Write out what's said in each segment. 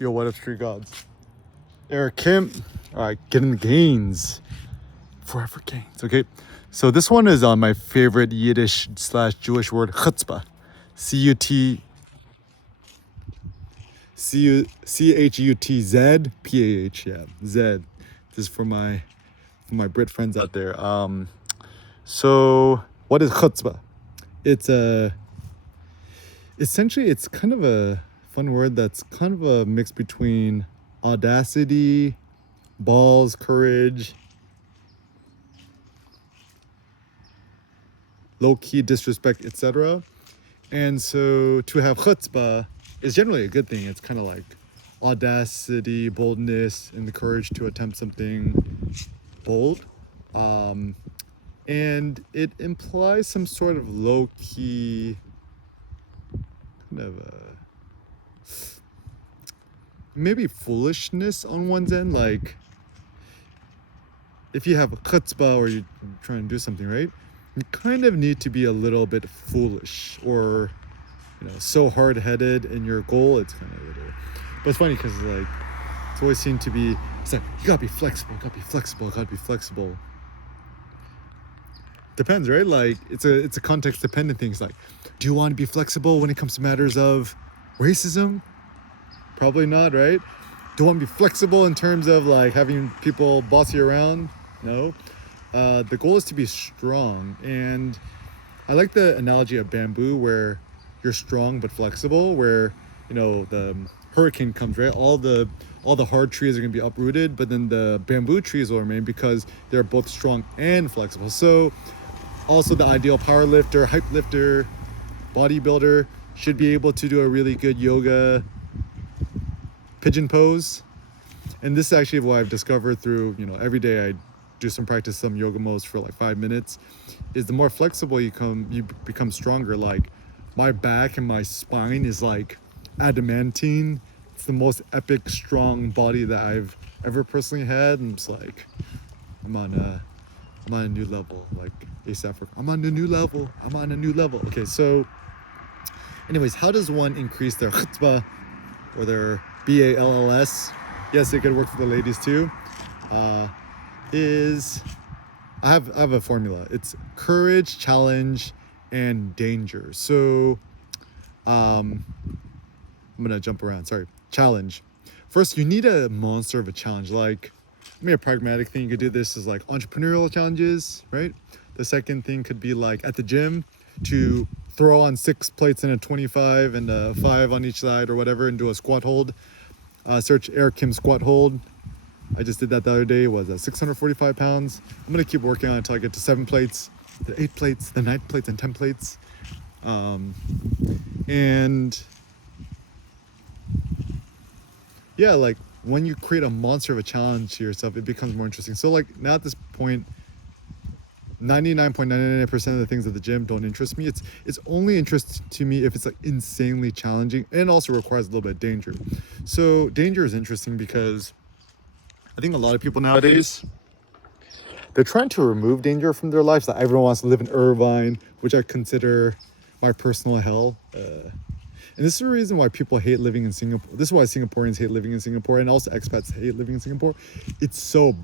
Yo, what up, Street Gods? Eric Kim. All right, getting the gains. Forever gains. Okay, so this one is on my favorite Yiddish / Jewish word, chutzpah. C-U-T. C-H-U-T-Z P-A-H. Yeah, Z. This is for my Brit friends out there. So what is chutzpah? Essentially it's kind of a fun word that's kind of a mix between audacity, balls, courage, low-key disrespect, etc. And so to have chutzpah is generally a good thing. It's kind of like audacity, boldness, and the courage to attempt something bold. And it implies some sort of low-key kind of maybe foolishness on one's end. Like if you have a chutzpah or you're trying to do something, right? You kind of need to be a little bit foolish or, so hard-headed in your goal. It's kind of a little, but it's funny because like it's always seemed to be, it's like you gotta be flexible, Depends, right? Like it's a context dependent thing. It's like, do you want to be flexible when it comes to matters of racism? Probably not, right? Do you want to be flexible in terms of like having people boss you around? No. The goal is to be strong, and I like the analogy of bamboo where you're strong but flexible, where the hurricane comes, right? All the hard trees are going to be uprooted, but then the bamboo trees will remain because they're both strong and flexible. So also the ideal power lifter, hype lifter, bodybuilder should be able to do a really good yoga pigeon pose. And this is actually what I've discovered through, every day I do some yoga moves for like 5 minutes, is the more flexible you become stronger. Like my back and my spine is like adamantine. It's the most epic, strong body that I've ever personally had. And it's like, I'm on a new level, like ASAP. I'm on a new level. Okay, so anyways, how does one increase their chutzpah or their BALLS? Yes, it could work for the ladies too. I have a formula. It's courage, challenge, and danger. So I'm gonna jump around. Sorry. Challenge. First, you need a monster of a challenge. Like, maybe a pragmatic thing you could do this is like entrepreneurial challenges, right? The second thing could be like at the gym to throw on 6 plates and a 25 and a 5 on each side or whatever and do a squat hold. Search Eric Kim squat hold. I just did that the other day. It was 645 pounds. I'm gonna keep working on it until I get to 7 plates, the 8 plates, the 9 plates, and 10 plates. And yeah, like when you create a monster of a challenge to yourself, it becomes more interesting. So like now at this point, 99.99% of the things at the gym don't interest me. It's only interest to me if it's like insanely challenging and also requires a little bit of danger. So danger is interesting because I think a lot of people nowadays, they're trying to remove danger from their lives. Like everyone wants to live in Irvine, which I consider my personal hell. And this is the reason why people hate living in Singapore. This is why Singaporeans hate living in Singapore, and also expats hate living in Singapore. It's so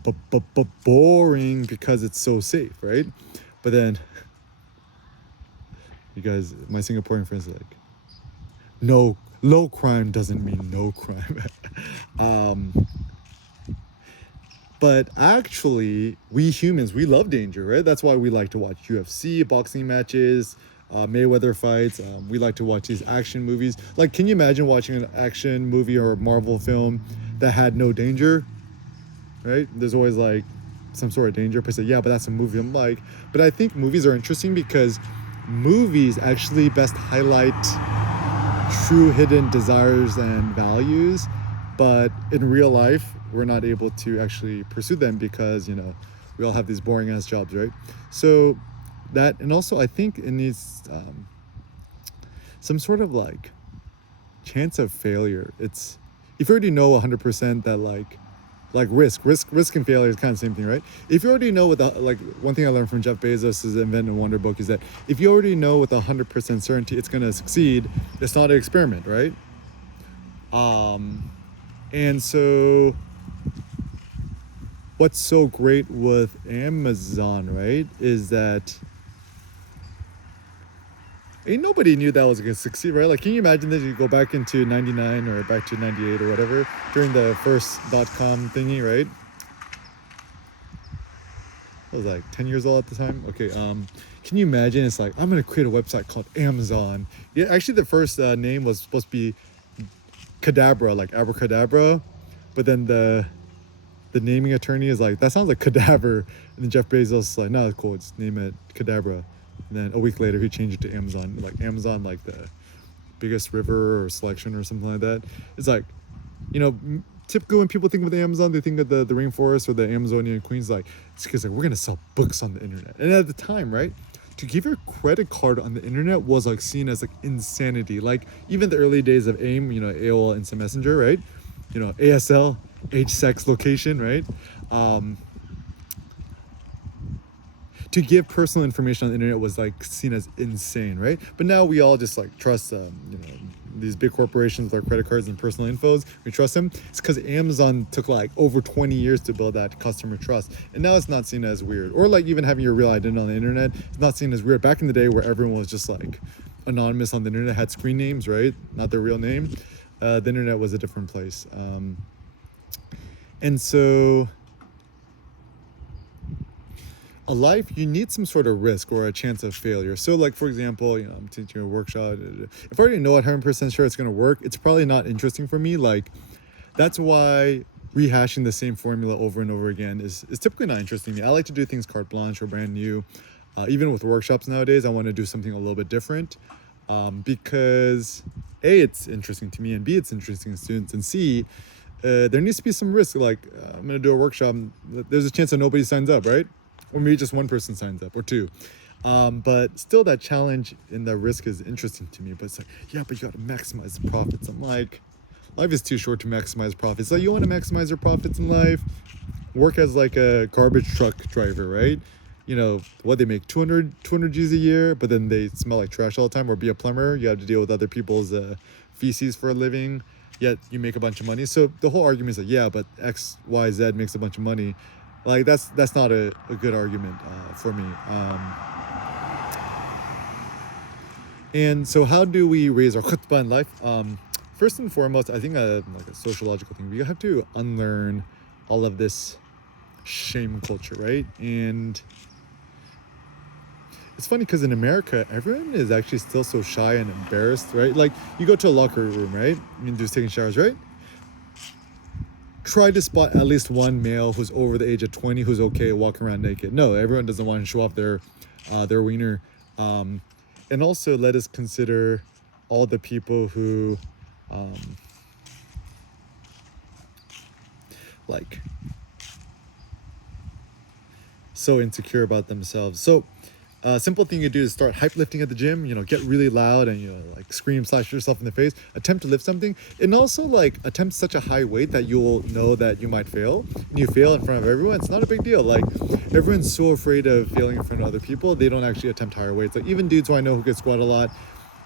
boring because it's so safe, right? But then, you guys, my Singaporean friends are like, no, low crime doesn't mean no crime. But actually, we humans, we love danger, right? That's why we like to watch UFC, boxing matches, Mayweather fights. We like to watch these action movies. Like, can you imagine watching an action movie or a Marvel film that had no danger? Right? There's always like some sort of danger. People say, yeah, but that's a movie. I'm like, but I think movies are interesting because movies actually best highlight true hidden desires and values. But in real life, we're not able to actually pursue them because, we all have these boring ass jobs, right? So that, and also I think it needs some sort of like chance of failure. It's, if you already know 100% that like risk and failure is kind of the same thing, right? If you already know one thing I learned from Jeff Bezos' Invent and Wonder book is that if you already know with 100% certainty it's going to succeed, it's not an experiment, right? And so what's so great with Amazon, right, is that ain't nobody knew that was gonna succeed, right? Like, can you imagine that you go back into 99 or back to 98 or whatever during the first .com thingy, right? I was like 10 years old at the time. Okay, can you imagine? It's like, I'm gonna create a website called Amazon. Yeah, actually the first name was supposed to be Cadabra, like abracadabra, but then the naming attorney is like, that sounds like cadaver, and then Jeff Bezos is like, no, it's cool, just name it Cadabra. And then a week later, he changed it to Amazon. Like Amazon, like the biggest river or selection or something like that. It's like, you know, typically when people think of Amazon, they think of the rainforest or the Amazonian queens. Like, it's because like, we're going to sell books on the internet. And at the time, right, to give your credit card on the internet was like seen as like insanity. Like even the early days of AIM, you know, AOL Instant Messenger, right? You know, ASL, age, sex, location, right? To give personal information on the internet was like seen as insane, right? But now we all just like trust, you know, these big corporations with our credit cards and personal infos. We trust them. It's because Amazon took like over 20 years to build that customer trust, and now it's not seen as weird. Or like even having your real identity on the internet, it's not seen as weird. Back in the day, where everyone was just like anonymous on the internet, had screen names, right? Not their real name. The internet was a different place, and so. A life, you need some sort of risk or a chance of failure. So like, for example, you know, I'm teaching a workshop. If I already know 100% sure it's going to work, it's probably not interesting for me. Like, that's why rehashing the same formula over and over again is typically not interesting to me. I like to do things carte blanche or brand new. Even with workshops nowadays, I want to do something a little bit different because A, it's interesting to me, and B, it's interesting to students, and C, there needs to be some risk. Like, I'm going to do a workshop. There's a chance that nobody signs up, right? Or maybe just one person signs up, or two. But still, that challenge and that risk is interesting to me. But it's like, yeah, but you got to maximize the profits. I'm like, life is too short to maximize profits. Like, you want to maximize your profits in life? Work as like a garbage truck driver, right? You know, what they make 200 G's a year, but then they smell like trash all the time. Or be a plumber. You have to deal with other people's feces for a living. Yet you make a bunch of money. So the whole argument is like, yeah, but X, Y, Z makes a bunch of money. Like, that's not a good argument for me. And so how do we raise our chutzpah in life? First and foremost, I think like a sociological thing, we have to unlearn all of this shame culture, right? And it's funny because in America, everyone is actually still so shy and embarrassed, right? Like, you go to a locker room, right? I mean, just taking showers, right? Try to spot at least one male who's over the age of 20 who's okay walking around naked. No, everyone doesn't want to show off their wiener. And also, let us consider all the people who like so insecure about themselves. So simple thing you do is start hype lifting at the gym, you know, get really loud and, you know, like scream, slash yourself in the face, attempt to lift something, and also like attempt such a high weight that you'll know that you might fail. And you fail in front of everyone, it's not a big deal. Like, everyone's so afraid of failing in front of other people, they don't actually attempt higher weights. Like, even dudes who I know who can squat a lot,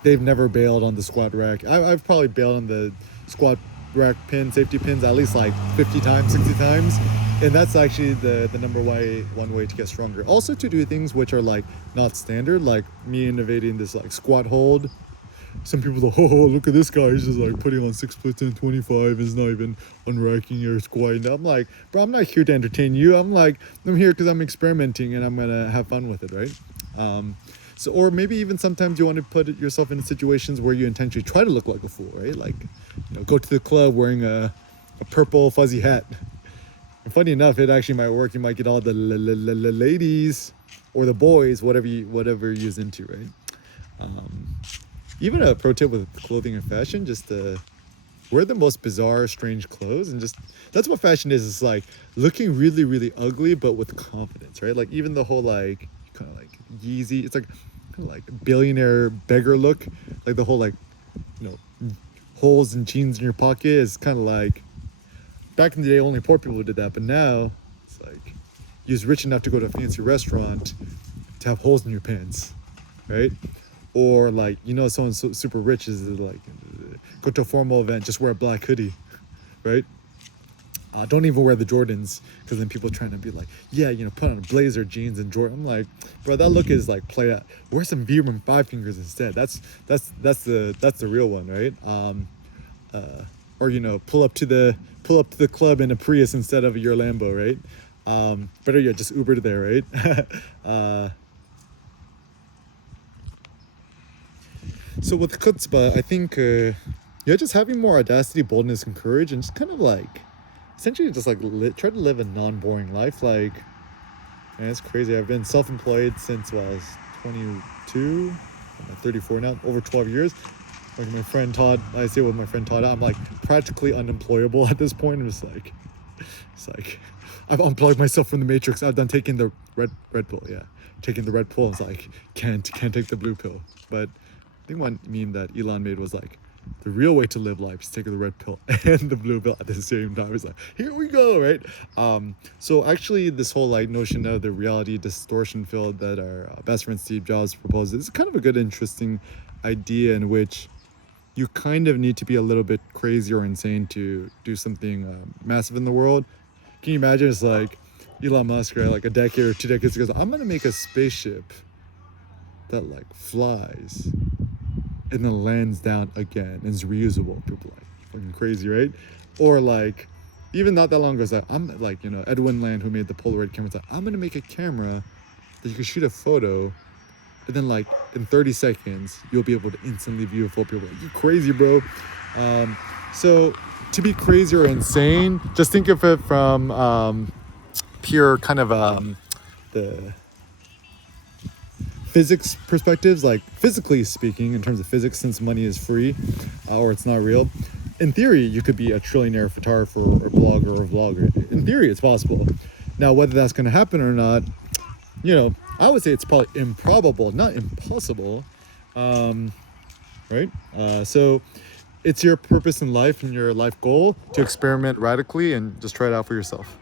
they've never bailed on the squat rack. I've probably bailed on the squat rack pin, safety pins at least like 50 times, 60 times. And that's actually the number one way to get stronger. Also to do things which are like not standard, like me innovating this like squat hold. Some people are, oh, look at this guy, he's just like putting on 6 splits and 25, he's not even unracking or squatting. I'm like, bro, I'm not here to entertain you. I'm here because I'm experimenting and I'm gonna have fun with it, right? So, or maybe even sometimes you want to put yourself in situations where you intentionally try to look like a fool, right? Like, you know, go to the club wearing a purple fuzzy hat. And funny enough, it actually might work. You might get all the ladies or the boys, whatever you're into, right? Even a pro tip with clothing and fashion, just wear the most bizarre, strange clothes, and just, that's what fashion is. It's like looking really, really ugly, but with confidence, right? Like, even the whole like kind of like Yeezy, it's like kind of like billionaire beggar look. Like the whole like, you know, holes in jeans in your pocket is kind of like, back in the day only poor people did that, but now it's like you're rich enough to go to a fancy restaurant to have holes in your pants, right? Or like, you know, someone so super rich is like, go to a formal event, just wear a black hoodie, right? Don't even wear the Jordans, because then people trying to be like, yeah, put on a blazer, jeans, and Jordan. I'm like, bro, that look is like played out. Wear some Vibram 5 fingers instead. That's the real one, right? Or pull up to the club in a Prius instead of your Lambo, right? Better yet, just Uber there, right? So with Chutzpah, I think just having more audacity, boldness, and courage, and just kind of like essentially just like try to live a non-boring life. Like, man, it's crazy. I've been self-employed since I was 22. I'm 34 now, over 12 years. Like my friend Todd, I say with my friend Todd, I'm like practically unemployable at this point. I'm just like, it's like I've unplugged myself from the matrix. I've done taking the red pill, taking the red pill. It's like can't take the blue pill. But I think one meme that Elon made was like, the real way to live life is taking the red pill and the blue pill at the same time. It's like, here we go, right? So actually this whole like notion of the reality distortion field that our best friend Steve Jobs proposed is kind of a good, interesting idea in which you kind of need to be a little bit crazy or insane to do something massive in the world. Can you imagine? It's like Elon Musk, right? Like a decade or 2 decades ago, I'm gonna make a spaceship that like flies and then lands down again and is reusable. People like fucking crazy, right? Or like, even not that long ago, like, I'm like, Edwin Land, who made the Polaroid camera, like, I'm gonna make a camera that you can shoot a photo, and then like in 30 seconds, you'll be able to instantly view a photo. People like, you crazy, bro. So to be crazy or insane, just think of it from pure kind of the physics perspectives, like physically speaking, in terms of physics, since money is free or it's not real. In theory, you could be a trillionaire photographer or blogger or vlogger. In theory, it's possible. Now, whether that's going to happen or not, I would say it's probably improbable, not impossible, right? So it's your purpose in life and your life goal to experiment radically and just try it out for yourself.